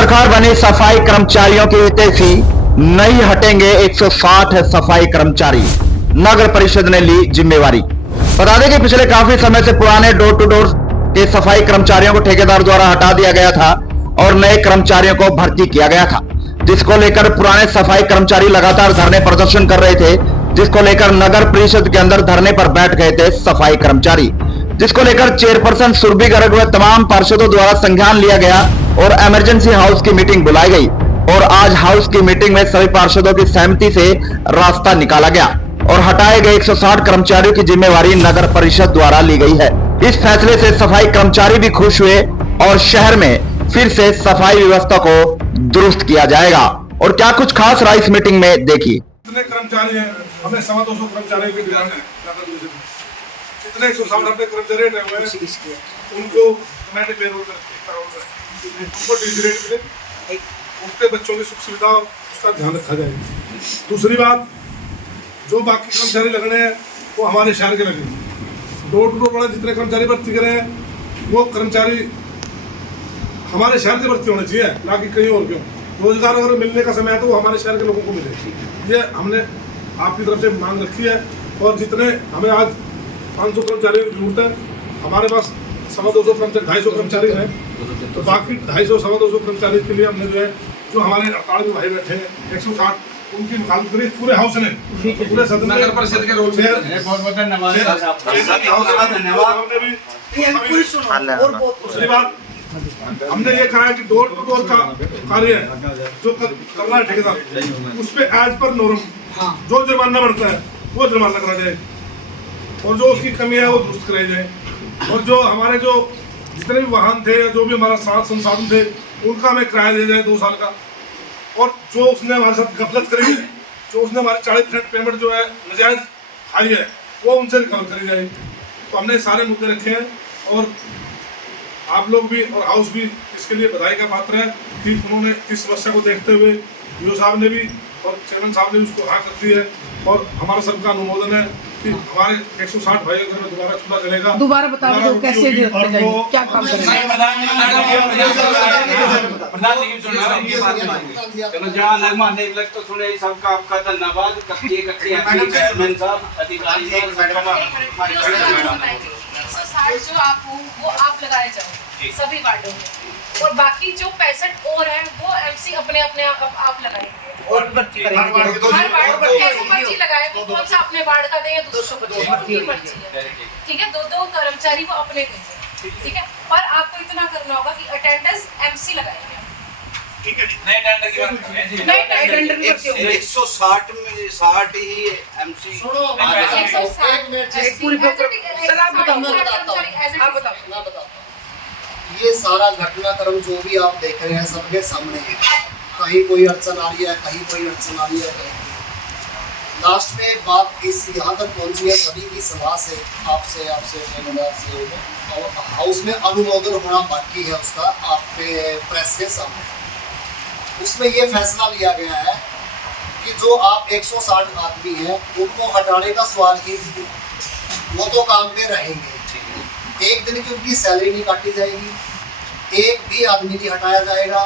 सरकार बनी सफाई कर्मचारियों की हितैषी, नहीं हटेंगे 160 सफाई कर्मचारी, नगर परिषद ने ली जिम्मेवारी। बता दें कि पिछले काफी समय से पुराने डोर टू डोर के सफाई कर्मचारियों को ठेकेदार द्वारा हटा दिया गया था और नए कर्मचारियों को भर्ती किया गया था, जिसको लेकर पुराने सफाई कर्मचारी लगातार धरने प्रदर्शन कर रहे थे, जिसको लेकर नगर परिषद के अंदर धरने पर बैठ गए थे सफाई कर्मचारी, जिसको लेकर चेयरपर्सन सुरभि गर्ग व तमाम पार्षदों द्वारा संज्ञान लिया गया और इमरजेंसी हाउस की मीटिंग बुलाई गई और आज हाउस की मीटिंग में सभी पार्षदों की सहमति से रास्ता निकाला गया और हटाए गए 160 कर्मचारियों की जिम्मेवारी नगर परिषद द्वारा ली गई है। इस फैसले से सफाई कर्मचारी भी खुश हुए और शहर में फिर से सफाई व्यवस्था को दुरुस्त किया जाएगा। और क्या कुछ खास रहा इस मीटिंग में, देखिए। जितने कर्मचारी हैं, हमें 250 कर्मचारियों की डिमांड है। जितने 160 कर्मचारी रहे हुए हैं उनको कमेटी पेरोल उनको डीजी रेट मिले, उनके बच्चों की सुख सुविधा उसका ध्यान रखा जाए। दूसरी बात, जो बाकी कर्मचारी लगने हैं वो हमारे शहर के लगे। डोर टू डोर वाले जितने कर्मचारी भर्ती करे हैं वो कर्मचारी हमारे शहर के भर्ती होने चाहिए, ना कि कहीं और क्यों। रोजगार अगर मिलने का समय है तो वो हमारे शहर के लोगों को मिले, ये हमने आपकी तरफ से मांग रखी है। और जितने हमें आज 500 कर्मचारियों की जरूरत है, हमारे पास 250 कर्मचारी 250 कर्मचारी हैं, तो बाकी 250 कर्मचारी के लिए हमने जो है, जो हमारे अकाल में भाई बैठे हैं 160 उनकी निकाल करी पूरे हाउस ने, पूरे सदन नगर परिषद के रोल में बहुत बहुत धन्यवाद। दूसरी बात, हमने ये कहा है कि डोर टू डोर का कार्य जो करना है ठेकेदार, उस पर एज पर नॉर्म जो जुर्माना बढ़ता है वो जुर्माना करा जाए और जो उसकी कमी है वो दुरुस्त कराई जाए। और जो हमारे जो जितने भी वाहन थे या जो भी हमारा संसाधन थे उनका हमें किराया दिया जाए 2 साल का। और जो उसने हमारे साथ गफलत करी है, जो उसने हमारी 40% पेमेंट जो है नजायज खाई है, वो उनसे रिकवर करी जाए। तो हमने सारे मुद्दे रखे हैं और आप लोग भी और हाउस भी इसके लिए बधाई का पात्र है कि उन्होंने इस समस्या को देखते हुए यूओ साहब ने भी और चेयरमैन साहब ने भी उसको हाँ कर दी है। और हमारा सबका अनुमोदन है कि हमारे 160 भाइयों घर में दोबारा चूल्हा चलेगा। दोबारा बता दो कैसे क्या काम करेंगे। चलो जहाँ अलग मानने लग तो सुने सबका आपका धन्यवाद। चेयरमैन साहब, अधिकारी जो आप हो वो आप लगाए जाओ सभी वार्डों में, और बाकी जो 65 और हैं वो एमसी अपने अपने आप लगाएंगे और भर्ती करेंगे। हर वार्ड पर कैसे मर्जी लगाए, कौन सा अपने वार्ड का दें या दूसरों को दें, उनकी मर्जी है। ठीक है, 2-2 कर्मचारी वो अपने देंगे। ठीक है, पर आपको इतना करना होगा कि अटेंडेंस एमसी लगाएंगे। ठीक है, नए टेंडर की बात कर रहे हैं। नए टेंडर में 160 में 60 ही एमसी। सुनो, ये सारा घटनाक्रम जो भी आप देख रहे हैं सबके सामने है। कहीं कोई अड़चन आ रही है, कहीं कोई अड़चन आ रही है, कहीं लास्ट में बात इस यहाँ तक पहुंची है सभी की सलाह से, आपसे ठेकेदार से, और हाउस में अनुमोदन होना बाकी है उसका आपके प्रेस के सामने। उसमें ये फैसला लिया गया है कि जो आप 160 आदमी हैं उनको हटाने का सवाल ही नहीं, वो तो काम पे रहेंगे। एक दिन की उनकी सैलरी नहीं काटी जाएगी, एक भी आदमी नहीं हटाया जाएगा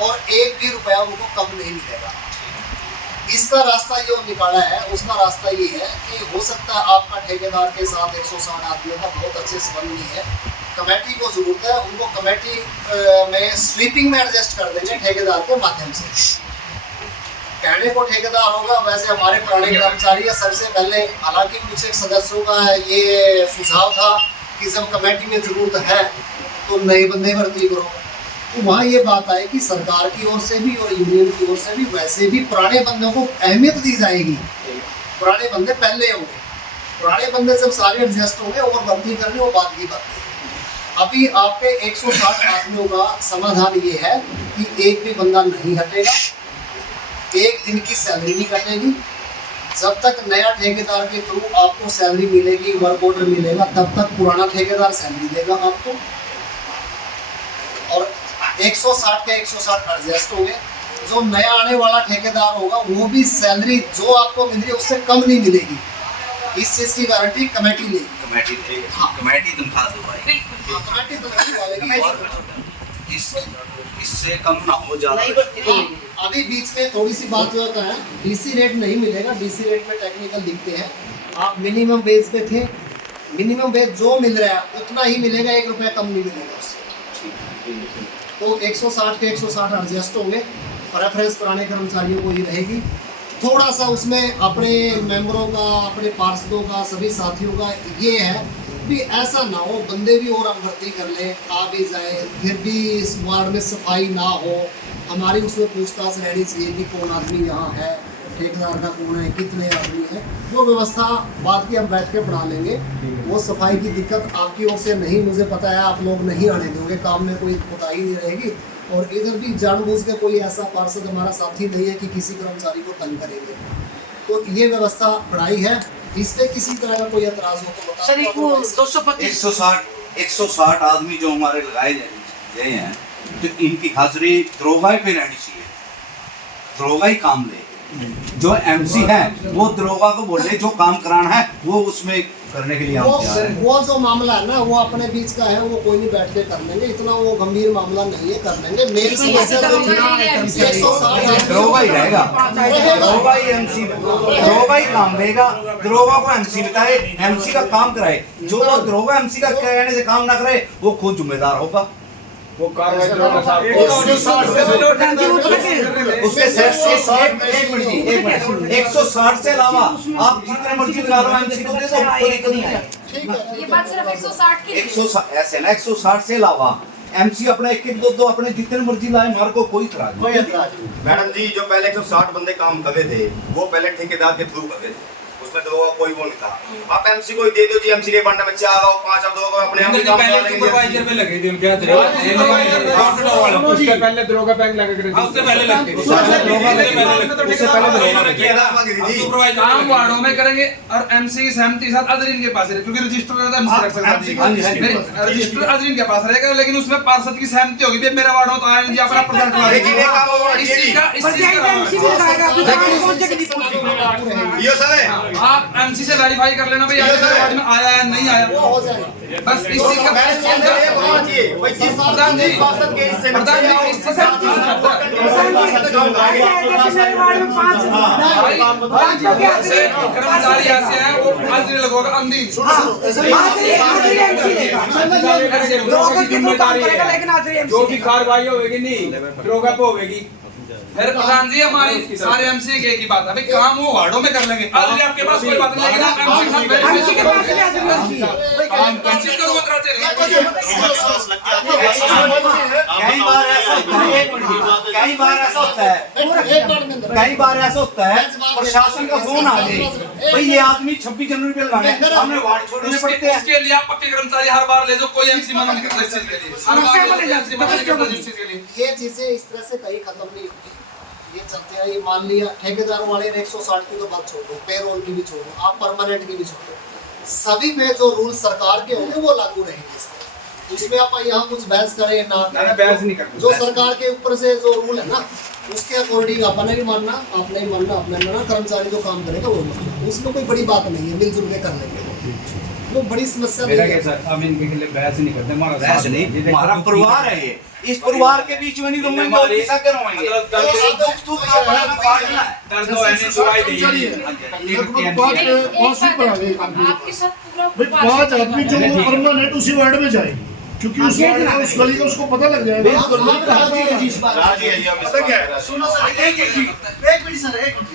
और एक भी रुपया उनको कम नहीं मिलेगा। इसका रास्ता जो निकाला है उसका रास्ता ये है कि हो सकता है आपका ठेकेदार के साथ 160 आदमियों का बहुत अच्छे संबंध नहीं है, कमेटी को जरूरत है, उनको कमेटी में स्वीपिंग में एडजस्ट कर देंगे ठेकेदार के माध्यम से। कहने को ठेकेदार होगा, वैसे हमारे पुराने कर्मचारी है सबसे पहले, हालांकि कुछ एक सदस्यों का ये सुझाव था कि जब कमेटी में जरूरत है तो नए बंदे भर्ती करो। तो वहाँ ये बात आए कि सरकार की ओर से भी और यूनियन की ओर से भी वैसे भी पुराने बंदों को अहमियत दी जाएगी। पुराने बंदे पहले होंगे, पुराने बंदे जब सारे एडजस्ट होंगे और भर्ती करने वो बात की बात है। अभी आपके 160 आदमियों का समाधान ये है कि एक भी बंदा नहीं हटेगा, एक दिन की सैलरी नहीं कटेगी। जब तक नया ठेकेदार के थ्रू आपको सैलरी मिलेगी, वर्क ऑर्डर मिलेगा, तब तक पुराना ठेकेदार सैलरी देगा आपको। और 160 के 160 एडजस्ट होंगे। जो नया आने वाला ठेकेदार होगा वो भी सैलरी जो आपको मिल रही है उससे कम नहीं मिलेगी। इस चीज की गारंटी कमेटी लेगी। कमेटी तनख्वाह दो भाई। कमेटी तनख्वाह वालेगी। इससे कम ना हो ज्यादा। अभी बीच में थोड़ी सी बात हुआ था, डीसी रेट नहीं मिलेगा, डीसी रेट में टेक्निकल दिखते हैं। आप मिनिमम वेज पे थे, मिनिमम वेज जो मिल रहा है उतना ही मिलेगा, 1 रुपया कम नहीं मिलेगा उससे। तो 160 के 160 एडजस्ट होंगे, प्रेफरेंस पुराने कर्मचारियों को ही रहेगी। थोड़ा सा उसमें अपने मेंबरों का, अपने पार्षदों का, सभी साथियों का ये है भी ऐसा ना हो बंदे भी और हम भर्ती कर ले, आ भी जाए, फिर भी इस वार्ड में सफाई ना हो। हमारी उसमें पूछताछ रहनी चाहिए कि कौन आदमी यहाँ है, ठेकेदार का कौन है, कितने आदमी हैं, वो व्यवस्था बाद की हम बैठ के बढ़ा लेंगे। वो सफाई की दिक्कत आपकी ओर से नहीं, मुझे पता है आप लोग नहीं आने दोगे, काम में कोई कोताही नहीं रहेगी। और इधर भी जानबूझ के कोई ऐसा पार्षद हमारा साथी नहीं है कि किसी कर्मचारी को तंग करेंगे। तो ये व्यवस्था बढ़ाई है, इस पे किसी तरह का कोई एतराज हो तो सर एक वो 225 160 आदमी जो हमारे लगाए गए हैं, तो इनकी हाजिरी दरोगा पे रहनी चाहिए, दरोगा ही काम ले। जो एमसी है वो दरोगा को बोले जो काम कराना है वो उसमें करने के लिए हम तैयार हैं। वो जो मामला है ना वो अपने बीच का है, वो कोई नहीं बैठ के कर लेंगे, इतना वो गंभीर मामला नहीं है, कर लेंगे। मेरी समस्या तो दरोगा ही रहेगा, दरोगा ही एमसी, दरोगा ही काम लेगा, दरोगा को एमसी बताए, एमसी का काम कराए। जो दरोगा एमसी का कहने से काम ना करे वो खुद जिम्मेदार होगा। वो कार्रवाई दरोगा साहब उसके 160 से अलावा आप जितने मर्जी लगा लो एमसी को दे दो, कोई दिक्कत नहीं है। ये बात सिर्फ 160 की 160 ऐसे ना 160 से अलावा एमसी अपने एक दो अपने जितने मर्जी लाए, हमारे को कोई इतराज नहीं। मैडम जी जो पहले 160 बंदे काम कर रहे थे वो पहले ठेकेदार के थ्रू कर रहे थे, उसमें तो कोई वो नहीं था। आप एमसी को दे दो जी, एमसी के फंड में 4 और 5 और 2 अपने आप काम करा लेंगे। सुपरवाइजर पे लगे थे उनके उससे पहले दरोगा पैक लगा के उससे पहले लगते थे, सुपरवाइजर काम वार्डों में करेंगे और एमसी की सहमति के साथ अदरीन के पास रहेगा, क्योंकि रजिस्टर रहता है एमसी रख सकता है, रजिस्टर अदरीन के पास रहेगा, लेकिन उसमें पार्षद की सहमति होगी। भाई मेरा वार्ड हो तो आए जी अपना प्रचार करा ये सब है। आप एमसी से वेरीफाई कर लेना भाई आपके वार्ड में आया है नहीं आया, बस इसी का प्रधान जी प्रधान जी कर्मचारी ऐसे हैं वो हाजिरी लगोगा अंधी जो भी कार्रवाई होगी नहीं दरोगा पे होगी। फिर प्रधान जी हमारी सारे एमसी के एक ही बात है भाई काम वो वार्डों में कर लेंगे। आज आपके पास कोई बात नहीं, लेकिन एमसी के पास कई बार ऐसा होता है प्रशासन का फोन आ गए भाई ये आदमी 26 जनवरी पे लगाना है, हमने वार्ड छोड़ने पड़ते हैं। इसके लिए आप पक्के कर्मचारी हर बार ले जाओ, कोई एमसी मना नहीं करता इस चीज के लिए, हर बार एमसी मना नहीं करता इस चीज के लिए। ये चीजें इस तरह से कहीं खत्म नहीं होती, ये चलते हैं। ये मान लिया ठेकेदार वाले ने 160 की तो बात छोड़ दो, पेरोल की भी छोड़ दो, आप परमानेंट की भी छोड़ दो, सभी पे जो रूल सरकार के होंगे वो लागू रहेंगे। इसमें आप यहाँ कुछ बहस करें ना बहस नहीं करते, जो सरकार के ऊपर से जो रूल है ना उसके अकॉर्डिंग अपने नहीं मानना, आपने नहीं मानना, अपने मानना, कर्मचारी जो काम करेगा वो मानना, उसमें कोई बड़ी बात नहीं है, मिलजुल के कर लेंगे, वो बड़ी समस्या नहीं है। सर हम इनके लिए बहस नहीं करते, बहस नहीं, हमारा परिवार है ये, इस परिवार के बीच में नहीं रोएंगे और किसा के रोएंगे। आपके साथ पूरा 5 आदमी जो परमानेंट उसी वार्ड में जाए, क्योंकि उस वार्ड में उस गली का उसको पता लग जाएगा। सुनो सर एक मिनट सर, एक मिनट,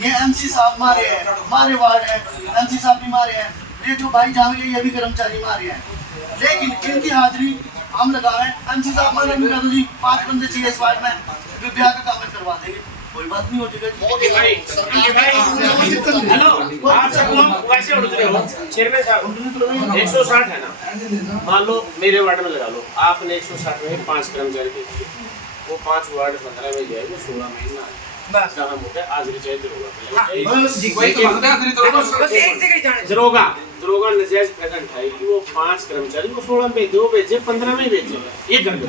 ये एमसी साहब मारे हैं, हमारे वार्ड है, एमसी साहब भी मारे हैं, ये जो भाई जाएंगे ये भी कर्मचारी मारे हैं, लेकिन इनकी हाजिरी हम लगा रहे हैं। एमसी साहब मारे नहीं कर जी 5 बंदे चाहिए इस वार्ड में, ब्याह का काम करवा देंगे, कोई बात नहीं हो जाएगा। हेलो आप सब लोग वैसे उड़ रहे हो चेयरमैन साहब 160 है ना, मान लो मेरे वार्ड में लगा लो, आपने 160 में 5 कर्मचारी के दिए, वो 5 वार्ड 15 में जाएगा, 16 महीना काम होता है। आज रिचार्ज दरोगा नजायज पैदा उठाई कि वो 5 कर्मचारी वो 16 में 2 भेजे 15 में भेजे, ये कर दो।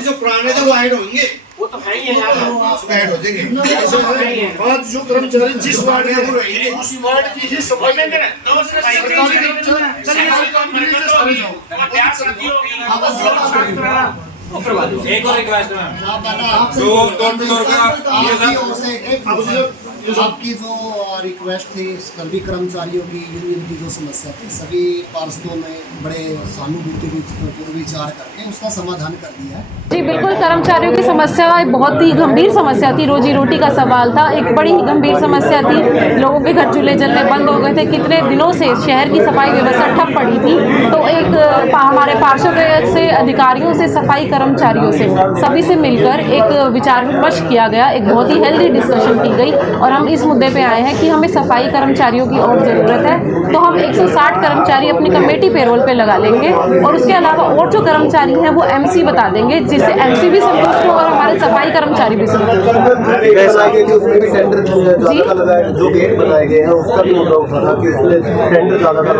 जो पुराने थे वो ऐड होंगे, वो तो है ही है यहाँ उसमें ऐड हो जाएंगे। पांच जो कर्मचारी जिस वार्ड में रहेंगे उस वार्ड की ही सफाई में एक और रिक्वेस्ट मैम, आपकी जो रिक्वेस्ट थी सभी कर्मचारियों की यूनियन की जो समस्या थी सभी पार्षदों ने बड़े सहानुभूति विचार करके उसका समाधान कर दिया है। जी बिल्कुल, कर्मचारियों की समस्या एक बहुत ही गंभीर समस्या थी, रोजी रोटी का सवाल था, एक बड़ी ही गंभीर समस्या थी। लोगों के घर चूल्हे जलने बंद हो गए थे, कितने दिनों से शहर की सफाई व्यवस्था ठप पड़ी थी। तो एक हमारे पार्षद से, अधिकारियों से, सफाई कर्मचारियों से, सभी से मिलकर एक विचार विमर्श किया गया, एक बहुत ही हेल्दी डिस्कशन की गई और हम इस मुद्दे पे आए हैं कि हमें सफाई कर्मचारियों की और ज़रूरत है। तो हम 160 कर्मचारी अपनी कमेटी पेरोल पे लगा लेंगे और उसके अलावा और जो कर्मचारी हैं वो एमसी बता देंगे, जिससे एमसी भी संतुष्ट हो और हमारे सफाई कर्मचारी भी संतुष्ट हो। जो गेट बनाए गए हैं उसका भी मुद्दा उठा था कि उसमें टेंडर ज्यादातर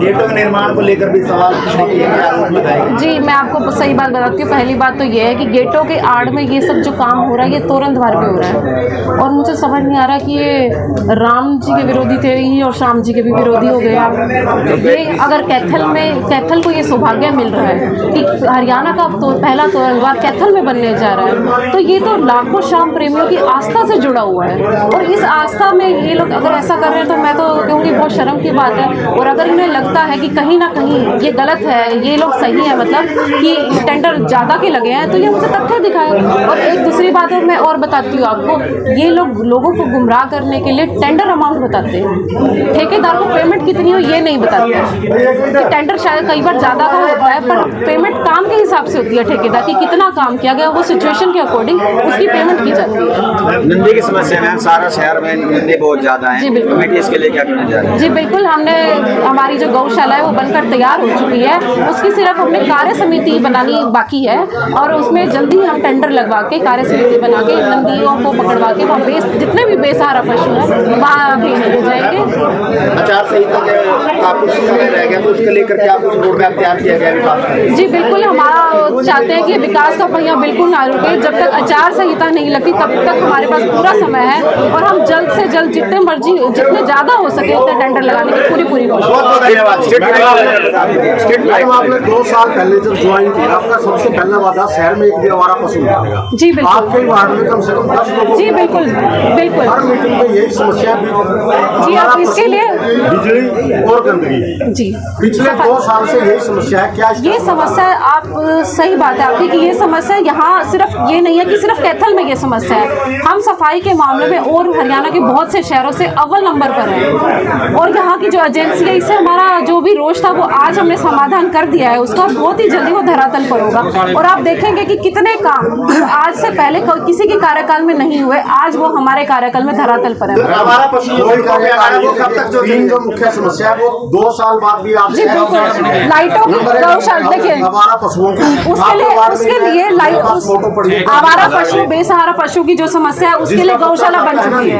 गेटों के निर्माण को लेकर भी सवाल जी मैं आपको सही बात बताती हूँ। पहली बात तो ये है कि गेटों के आड़ में ये सब जो काम हो रहा है ये तोरण द्वार पे हो रहा है और मुझे समझ नहीं आ रहा कि ये राम जी के विरोधी थे ही और श्याम जी के भी विरोधी हो गए। ये अगर कैथल को ये सौभाग्य मिल रहा है कि हरियाणा का तो पहला तोरण द्वार कैथल में बनने जा रहा है, तो ये तो लाखों श्याम प्रेमियों की आस्था से जुड़ा हुआ है और इस आस्था में ये लोग अगर ऐसा कर रहे हैं तो मैं तो कहूँगी बहुत शर्म की बात है। और अगर इन्हें लगता है कि कहीं ना कहीं ये गलत है, ये लोग सही है, मतलब कि टेंडर ज़्यादा के लगे हैं, तो ये मुझे तथ्य दिखाए। और एक दूसरी बात और मैं और बताती हूँ आपको, ये लोग लोगों को गुमराह करने के लिए टेंडर अमाउंट बताते हैं, ठेकेदार को पेमेंट कितनी हो ये नहीं बताते हैं। टेंडर शायद कई बार ज़्यादा का होता है पर पेमेंट काम के हिसाब से होती है, ठेकेदार की कितना काम किया गया वो सिचुएशन के अकॉर्डिंग उसकी पेमेंट की जाती है। नंदी की समस्या है सारा शहर में, नंदी बहुत ज़्यादा है। जी बिल्कुल, कमेटी इसके लिए क्या करना चाह रही है? जी बिल्कुल, हमने हमारी जो गौशाला है वो बनकर तैयार हो चुकी है, उसकी सिर्फ हमने कार्य समिति बनानी बाकी है और उसमें जल्दी हम टेंडर लगवा के कार्य समिति बना के नंदियों को पकड़वा के वहाँ जितने भी बेसहारा पशु हैं वहाँ भेज दिए जाएंगे। आचार संहिता का कुछ समय रह गया तो उसको लेकर क्या कुछ रोड मैप तैयार किया गया विकास? जी बिल्कुल, हमारा चाहते हैं कि विकास का पहिया बिल्कुल ना रुके, जब तक आचार संहिता नहीं लगती तब तक हमारे पास पूरा समय है और हम जल्द से जल्द जितने ज़्यादा हो सके उतने टेंडर लगाने की पूरी कोशिश। आपने 2 साल पहले जब ज्वाइन किया आपका सबसे पहला वादा शहर में एक भी आवारा पशु मिलेगा। जी बिल्कुल, आपके वार्ड में कम से कम 10 लोगों जी बिल्कुल बिल्कुल हर मीटिंग में यही समस्या जी आप इसके लिए बिजली और गंदगी जी पिछले 2 साल से यही समस्या है। क्या ये समस्या आप सही बात है आपकी कि ये समस्या यहाँ सिर्फ ये नहीं है कि सिर्फ कैथल में ये समस्या है, हम सफाई के मामले में और हरियाणा के बहुत से शहरों से अव्वल नंबर पर है और यहाँ की जो एजेंसी है इससे हमारा जो भी रोष था वो आज हमने समाधान कर दिया है, उसका बहुत ही जल्दी वो धरातल पर होगा और आप देखेंगे कि कितने काम आज से पहले किसी के कार्यकाल में नहीं हुए आज वो हमारे कार्यकाल में धरातल पर है। हमारा पशु कब तक जो मुख्य समस्या है वो 2 साल बाद भी आप जी बिल्कुल, लाइटों की गौशाला देखिए हमारा पशुओं की उसके लिए लाइट आवारा पशु बेसहारा पशु की जो समस्या है उसके लिए गौशाला बन चुकी है।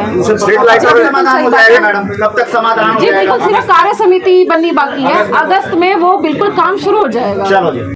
कब तक समाधान? जी बिल्कुल, सिर्फ कार्य समिति बननी बाकी है, अगस्त में वो बिल्कुल काम शुरू हो जाएगा। चलो जी।